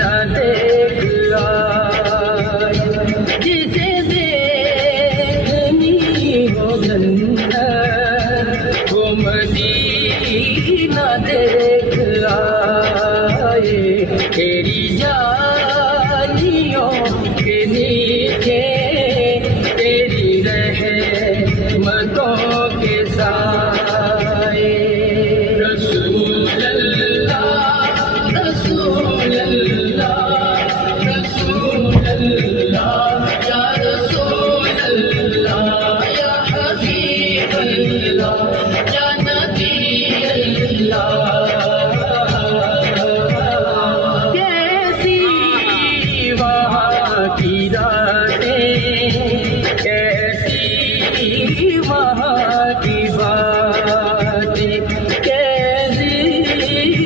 Medina देख आए। जिसे देखनी हो जन्नत वो मदीना देख आए। तेरी जालियों के नीचे तेरी रहमतों के साए। रसूल अल्लाह रसूल अल्लाह रसूल अल्लाह या रसूल अल्लाह या हबीब अल्लाह या नबी अल्लाह। कैसी वहाँ की रातें, कैसी वहाँ की बातें, कैसी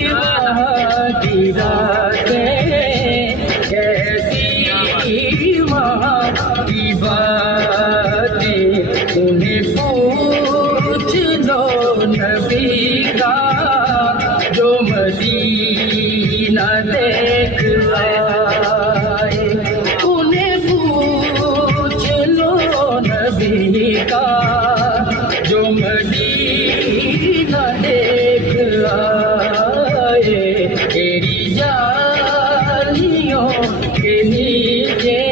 वहाँ की रातें, कैसी वहाँ की बातें। उन्हें पूछ लो नबी का जो मदीना देख आए। उन्हें पूछ लो नबी का जो मदीना देख आए। तेरी जालियों के नीचे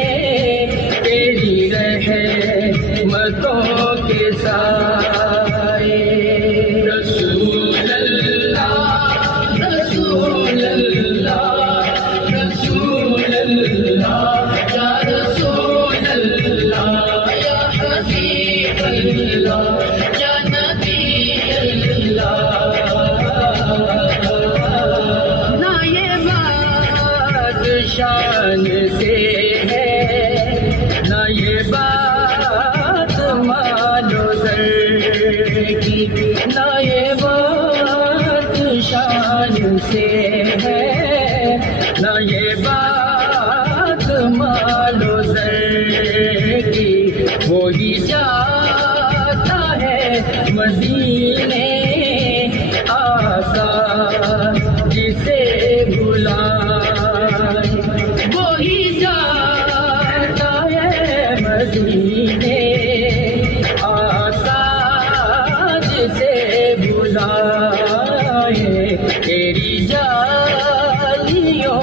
तेरी रहमतों के साए। रसूल अल्लाह रसूल अल्लाह रसूल अल्लाह या रसूल अल्लाह या हबीब अल्लाह या नबी अल्लाह। ना ये बात शान से है, ना ये बात मालो दर की, ना ये बात शान से है, ना ये बात मालो दर की। वो ही जाता है मदीने आका जिसे बुलाए। वो ही जाता है मदीने आका जिसे बुलाए। तेरी जालियों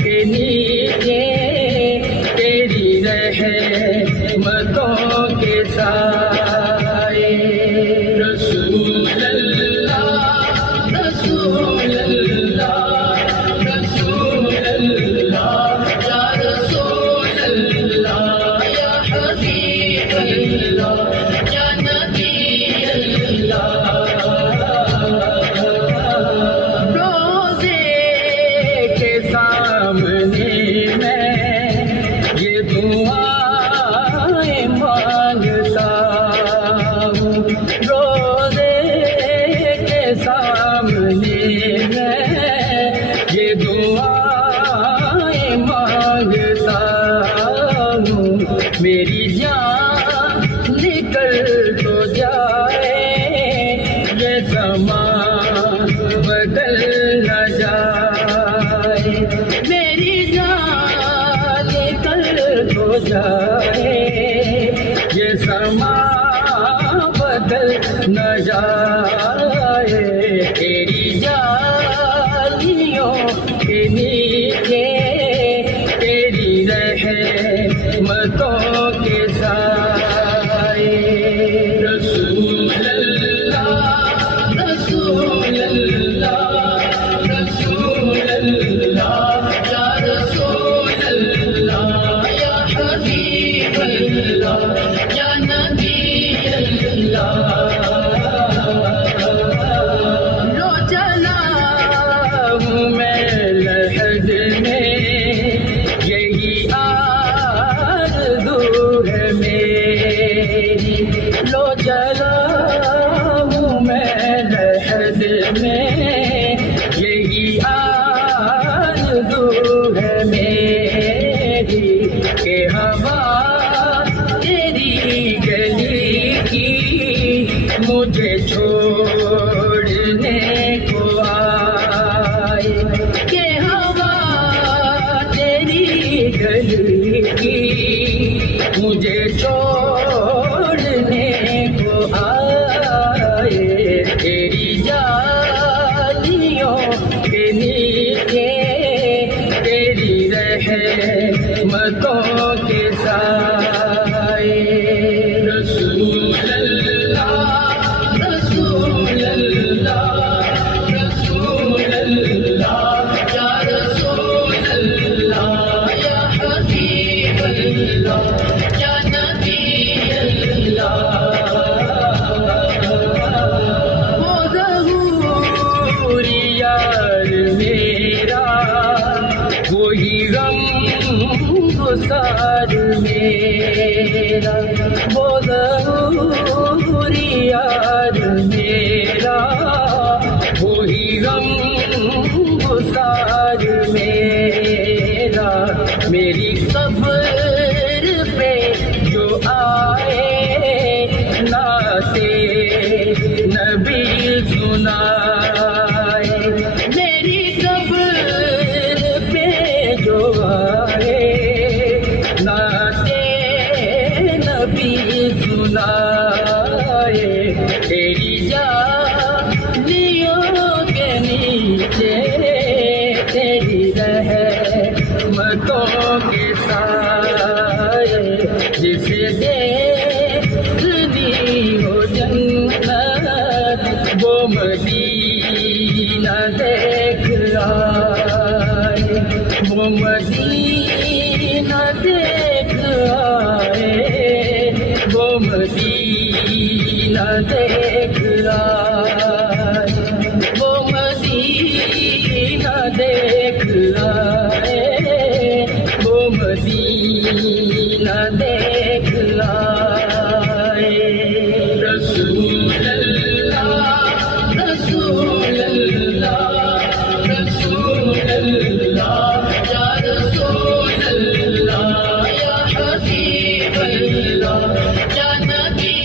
के नीचे तेरी रहमतों के साए। रसूल अल्लाह रसूल अल्लाह रसूल अल्लाह या रसूल अल्लाह या हबीब अल्लाह या नबी अल्लाह। रोज़े के सामने मैं ये दुआएं मांगता हूँ। रोज़े के सामने मैं ये दुआएं मांगता हूँ। मेरी जान निकल तो जाए, ये ज़मां बदल न जाए। मेरी जान निकल तो जाए, ये ज़मां बदल न जाए। तेरी जालियों के नीचे तेरी रहमतों के साए। रसूल अल्लाह रसूल अल्लाह रसूल अल्लाह या रसूल अल्लाह या हबीब अल्लाह या नबी अल्लाह। लो चला हूँ मैं लहद में यही आरज़ू की मुझे छोड़ने को आए, तेरी जालियों के नीचे तेरी रहमतों के साए। रसूल अल्लाह रसूल अल्लाह रसूल अल्लाह या रसूल अल्लाह या हबीब अल्लाह या नबी अल्लाह। वो ज़हूरी यार मेरा, वही गम गुसार मेरा, वो ज़हूरी यार मेरा, वही गम गुसार मेरा। मेरी कब्र पे जो आए नाते नबी सुनाए, मेरी कब्र पे जो आए नाते नबी सुनाए, तेरी जालियों के नीचे तेरी रहमतों के साए। जिसे देखनी हो जन्नत वो मदीना देख आए, वो मदीना देख आए, वो मदीना देख आए।